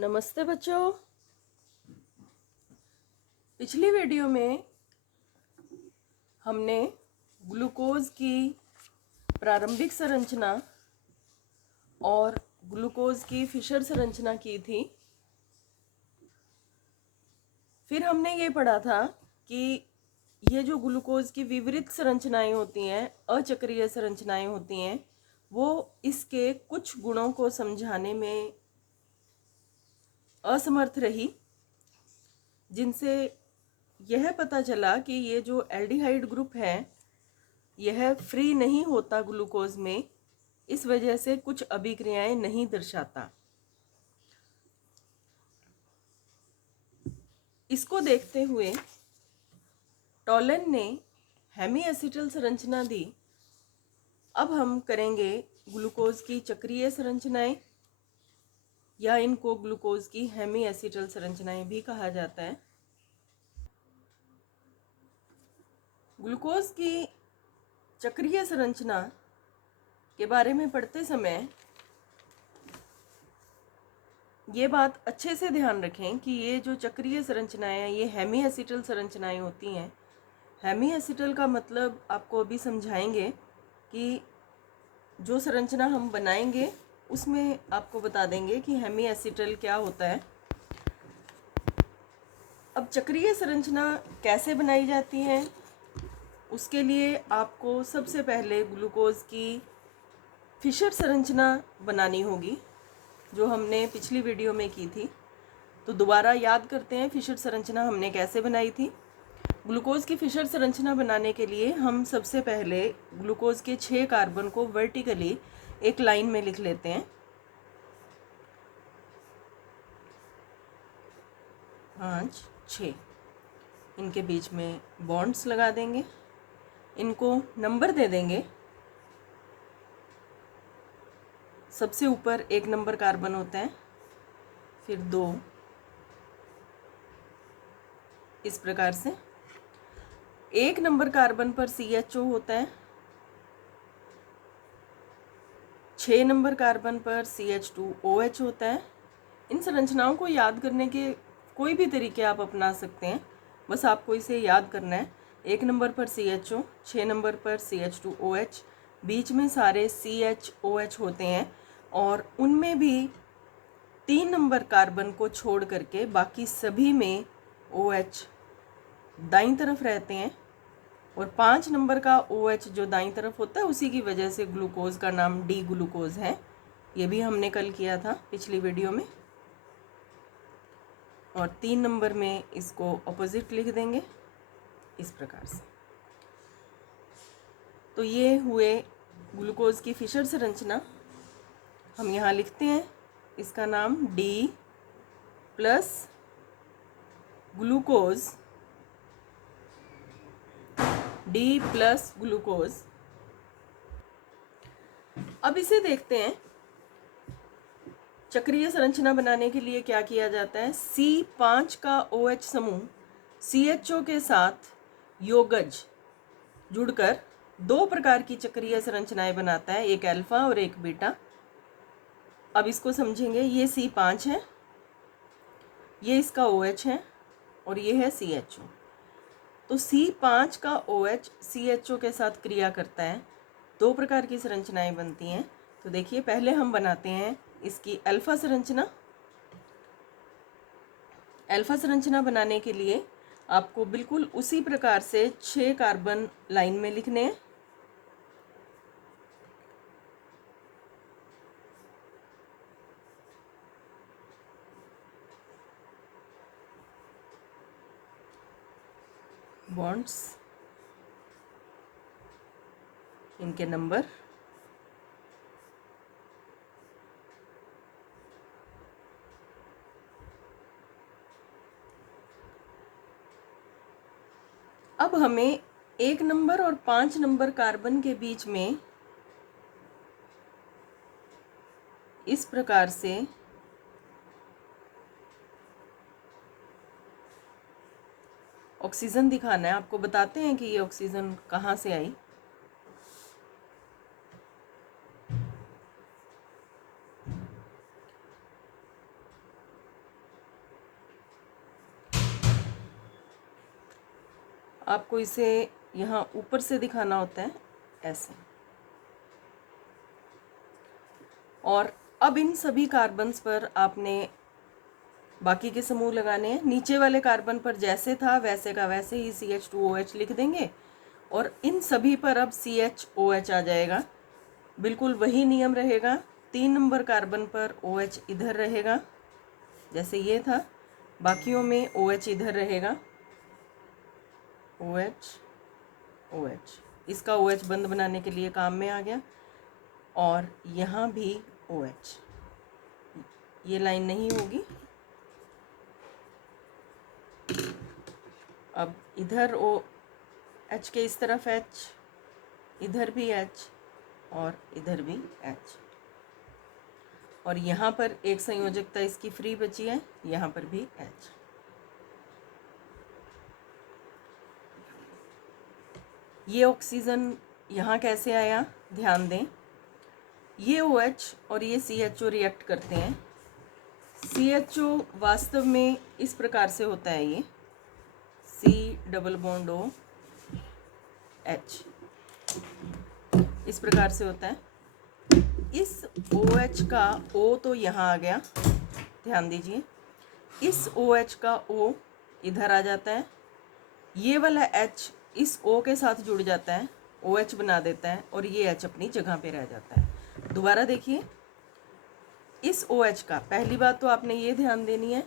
नमस्ते बच्चों। पिछली वीडियो में हमने ग्लूकोज की प्रारंभिक संरचना और ग्लूकोज की फिशर संरचना की थी। फिर हमने ये पढ़ा था कि ये जो ग्लूकोज की विवरित संरचनाएं होती हैं, अचक्रीय संरचनाएं होती हैं, वो इसके कुछ गुणों को समझाने में असमर्थ रही, जिनसे यह पता चला कि ये जो एल्डिहाइड ग्रुप है यह फ्री नहीं होता ग्लूकोज में, इस वजह से कुछ अभिक्रियाएं नहीं दर्शाता। इसको देखते हुए टॉलन ने हेमी एसिटल संरचना दी। अब हम करेंगे ग्लूकोज की चक्रीय संरचनाएं, या इनको ग्लूकोज की हेमी एसिटल संरचनाएं भी कहा जाता है। ग्लूकोज की चक्रीय संरचना के बारे में पढ़ते समय ये बात अच्छे से ध्यान रखें कि ये जो चक्रीय संरचनाएं हैं ये हेमी एसिटल संरचनाएं होती हैं। हेमी एसिटल का मतलब आपको अभी समझाएंगे कि जो संरचना हम बनाएंगे उसमें आपको बता देंगे कि हेमी एसिटल क्या होता है। अब चक्रीय संरचना कैसे बनाई जाती है, उसके लिए आपको सबसे पहले ग्लूकोज की फिशर संरचना बनानी होगी, जो हमने पिछली वीडियो में की थी। तो दोबारा याद करते हैं फिशर संरचना हमने कैसे बनाई थी। ग्लूकोज की फिशर संरचना बनाने के लिए हम सबसे पहले ग्लूकोज के 6 कार्बन को वर्टिकली एक लाइन में लिख लेते हैं। 5, 6 इनके बीच में बॉन्ड्स लगा देंगे, इनको नंबर दे देंगे। सबसे ऊपर 1 नंबर कार्बन होता है, फिर 2, इस प्रकार से 1 नंबर कार्बन पर CHO होता है, 6 नंबर कार्बन पर CH2OH होता है। इन संरचनाओं को याद करने के कोई भी तरीके आप अपना सकते हैं, बस आपको इसे याद करना है। 1 नंबर पर CHO, 6 नंबर पर CH2OH, बीच में सारे CHOH होते हैं और उनमें भी 3 नंबर कार्बन को छोड़ करके बाकी सभी में OH दाईं तरफ रहते हैं, और 5 नंबर का OH जो दाईं तरफ होता है उसी की वजह से ग्लूकोज का नाम डी ग्लूकोज है। ये भी हमने कल किया था पिछली वीडियो में। और 3 नंबर में इसको ऑपोजिट लिख देंगे इस प्रकार से। तो ये हुए ग्लूकोज की फिशर संरचना। हम यहाँ लिखते हैं इसका नाम D plus glucose, D plus glucose. अब इसे देखते हैं चक्रीय संरचना बनाने के लिए क्या किया जाता है। C5 का OH समूह CHO के साथ योगज जुड़कर 2 प्रकार की चक्रीय संरचनाएं बनाता है, एक अल्फा और एक बीटा। अब इसको समझेंगे। ये C5 है, ये इसका OH है और ये है CHO। तो C5 का OH CHO के साथ क्रिया करता है, 2 प्रकार की संरचनाएं बनती हैं। तो देखिए पहले हम बनाते हैं इसकी अल्फा संरचना। अल्फा संरचना बनाने के लिए आपको बिल्कुल उसी प्रकार से 6 कार्बन लाइन में लिखने हैं। बॉन्ड्स, इनके नंबर, अब हमें 1 नंबर और 5 नंबर कार्बन के बीच में इस प्रकार से ऑक्सीजन दिखाना है। आपको बताते हैं कि ये ऑक्सीजन कहाँ से आई। आपको इसे यहाँ ऊपर से दिखाना होता है ऐसे। और अब इन सभी कार्बन्स पर आपने बाकी के समूह लगाने हैं। नीचे वाले कार्बन पर जैसे था वैसे का वैसे ही CH2OH लिख देंगे और इन सभी पर अब CHOH आ जाएगा। बिल्कुल वही नियम रहेगा। 3 नंबर कार्बन पर OH इधर रहेगा जैसे ये था, बाकियों में OH इधर रहेगा, OH OH। इसका OH बंद बनाने के लिए काम में आ गया। और यहाँ भी OH, ये लाइन नहीं होगी। अब इधर OH के इस तरफ H, इधर भी H और इधर भी H। और यहाँ पर एक संयोजकता इसकी फ्री बची है, यहाँ पर भी H। ये ऑक्सीजन यहाँ कैसे आया, ध्यान दें। ये OH और ये CHO रिएक्ट करते हैं। CHO वास्तव में इस प्रकार से होता है, ये C double bond O H इस प्रकार से होता है। इस OH का O तो यहाँ आ गया, ध्यान दीजिए। इस OH का O इधर आ जाता है, ये वाला H इस O के साथ जुड़ जाता है, OH बना देता है और ये H अपनी जगह पे रह जाता है। दोबारा देखिए, इस OH का, पहली बात तो आपने ये ध्यान देनी है,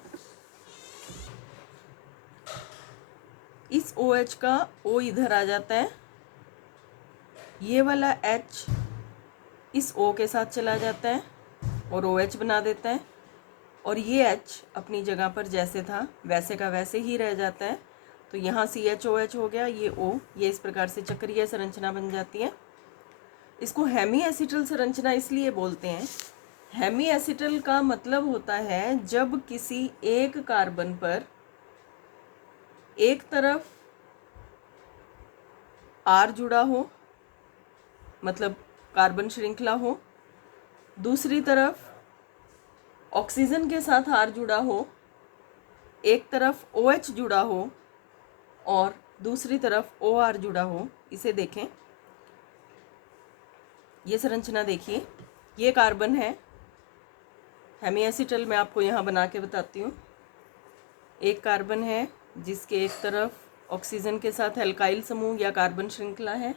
इस OH का O इधर आ जाता है, ये वाला H इस O के साथ चला जाता है और OH बना देता है और ये H अपनी जगह पर जैसे था वैसे का वैसे ही रह जाता है। तो यहाँ CHOH हो गया, ये O, ये इस प्रकार से चक्रीय संरचना बन जाती है। इसको हेमी एसिटल संरचना इसलिए बोलते हैं। हेमी एसिटल का मतलब होता है जब किसी एक कार्बन पर एक तरफ R जुड़ा हो, मतलब कार्बन श्रृंखला हो, दूसरी तरफ ऑक्सीजन के साथ R जुड़ा हो, एक तरफ OH जुड़ा हो और दूसरी तरफ OR जुड़ा हो। इसे देखें, ये संरचना देखिए, ये कार्बन है। हेमी एसिटल मैं आपको यहाँ बना के बताती हूँ। एक कार्बन है जिसके एक तरफ ऑक्सीजन के साथ एल्काइल समूह या कार्बन श्रृंखला है,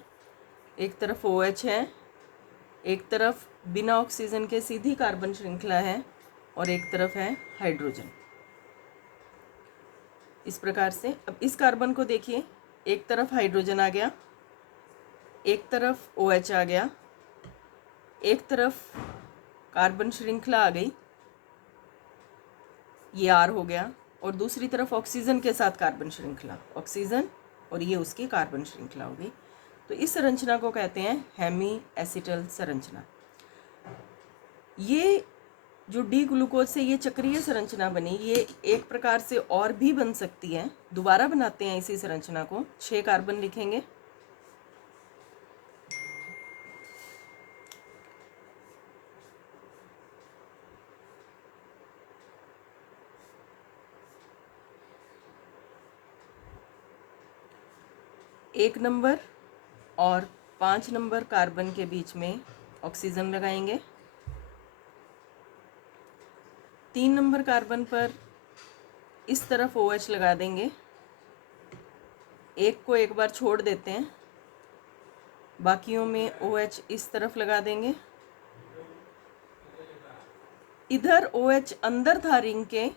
एक तरफ OH है, एक तरफ बिना ऑक्सीजन के सीधी कार्बन श्रृंखला है और एक तरफ है हाइड्रोजन। इस प्रकार से अब इस कार्बन को देखिए, एक तरफ हाइड्रोजन आ गया, एक तरफ OH आ गया, एक तरफ कार्बन श्रृंखला आ गई, ये R हो गया, और दूसरी तरफ ऑक्सीजन के साथ कार्बन श्रृंखला, ऑक्सीजन और ये उसकी कार्बन श्रृंखला हो गई। तो इस संरचना को कहते हैं हेमी एसिटल संरचना। ये जो डी ग्लूकोज से ये चक्रीय संरचना बनी, ये एक प्रकार से और भी बन सकती है। दोबारा बनाते हैं इसी संरचना को। 6 कार्बन लिखेंगे, एक नंबर और 5 नंबर कार्बन के बीच में ऑक्सीजन लगाएंगे। 3 नंबर कार्बन पर इस तरफ OH लगा देंगे, एक को एक बार छोड़ देते हैं, बाकियों में OH इस तरफ लगा देंगे। इधर OH अंदर था रिंग के,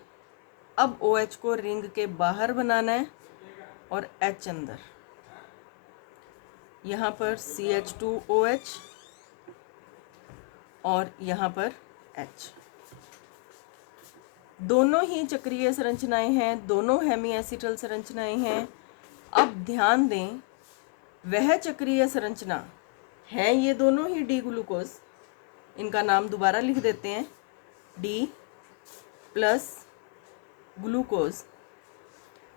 अब OH को रिंग के बाहर बनाना है और H अंदर। यहाँ पर CH2OH और यहाँ पर H। दोनों ही चक्रीय संरचनाएं हैं, दोनों हेमी एसिटल संरचनाएं हैं। अब ध्यान दें, वह चक्रीय संरचना है ये दोनों ही डी ग्लूकोज। इनका नाम दोबारा लिख देते हैं, डी प्लस ग्लूकोज।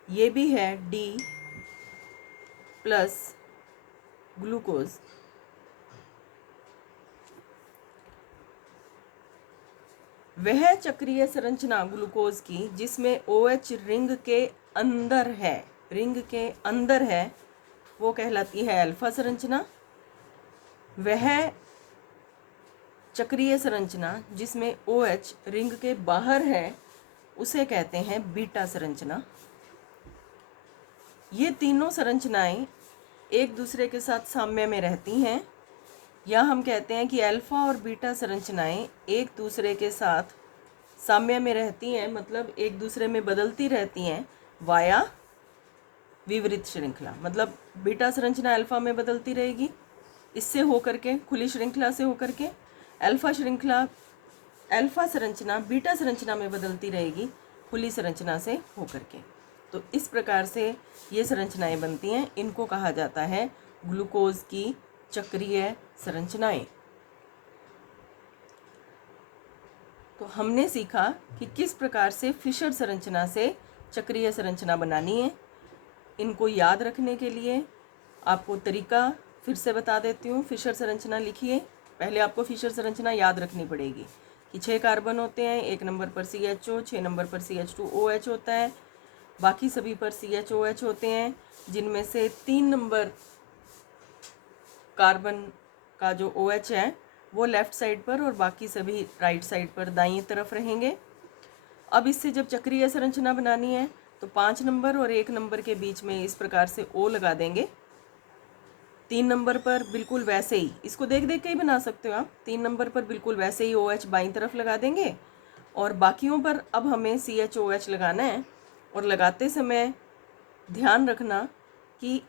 ये भी है डी प्लस ग्लूकोज। वह चक्रीय संरचना ग्लूकोज की जिसमें OH रिंग के अंदर है, रिंग के अंदर है, वो कहलाती है अल्फा संरचना। वह चक्रीय संरचना जिसमें OH रिंग के बाहर है उसे कहते हैं बीटा संरचना। ये तीनों संरचनाएं एक दूसरे के साथ साम्य में रहती हैं, या हम कहते हैं कि अल्फा और बीटा संरचनाएं एक दूसरे के साथ साम्य में रहती हैं, मतलब एक दूसरे में बदलती रहती हैं वाया विवरित श्रृंखला। मतलब बीटा संरचना अल्फा में बदलती रहेगी, इससे होकर के खुली श्रृंखला से होकर के अल्फा संरचना बीटा संरचना में बदलती रहेगी खुली संरचना से होकर के। तो इस प्रकार से ये संरचनाएं बनती हैं। इनको कहा जाता है ग्लूकोज की चक्रीय संरचनाएं। तो हमने सीखा कि किस प्रकार से फिशर संरचना से चक्रीय संरचना बनानी है। इनको याद रखने के लिए आपको तरीका फिर से बता देती हूँ। फिशर संरचना लिखिए। पहले आपको फिशर संरचना याद रखनी पड़ेगी कि 6 कार्बन होते हैं, 1 नंबर पर CHO, 6 नंबर पर CH2OH होता है, बाकी सभी पर CHOH होते हैं, जिनमें से 3 नंबर कार्बन का जो OH है वो लेफ़्ट साइड पर और बाकी सभी राइट साइड पर दाईं तरफ रहेंगे। अब इससे जब चक्रीय संरचना बनानी है तो 5 नंबर और 1 नंबर के बीच में इस प्रकार से O लगा देंगे। 3 नंबर पर बिल्कुल वैसे ही, इसको देख देख के ही बना सकते हो आप, 3 नंबर पर बिल्कुल वैसे ही OH बाईं तरफ लगा देंगे और बाकियों पर अब हमें CHOH लगाना है। और लगाते समय ध्यान रखना कि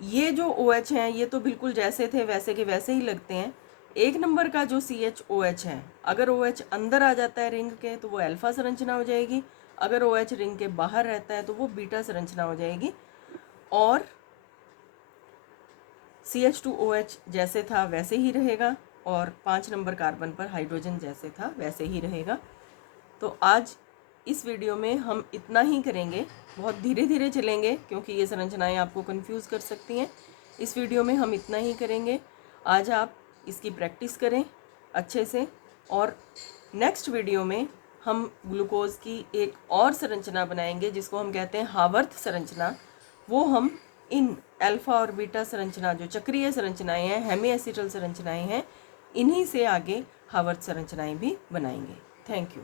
ये जो OH हैं ये तो बिल्कुल जैसे थे वैसे के वैसे ही लगते हैं। 1 नंबर का जो CHOH है, अगर OH अंदर आ जाता है रिंग के तो वो अल्फा संरचना हो जाएगी, अगर OH रिंग के बाहर रहता है तो वो बीटा संरचना हो जाएगी। और CH2OH जैसे था वैसे ही रहेगा और 5 नंबर कार्बन पर हाइड्रोजन जैसे था वैसे ही रहेगा। तो आज इस वीडियो में हम इतना ही करेंगे, बहुत धीरे धीरे चलेंगे क्योंकि ये संरचनाएं आपको कंफ्यूज कर सकती हैं। इस वीडियो में हम इतना ही करेंगे। आज आप इसकी प्रैक्टिस करें अच्छे से और नेक्स्ट वीडियो में हम ग्लूकोज की एक और संरचना बनाएंगे जिसको हम कहते हैं हावर्थ संरचना। वो हम इन अल्फा और बीटा संरचना जो चक्रीय संरचनाएं हैं, हेमी एसिटल संरचनाएं हैं, इन्हीं से आगे हावर्थ संरचनाएं भी बनाएंगे। Thank you.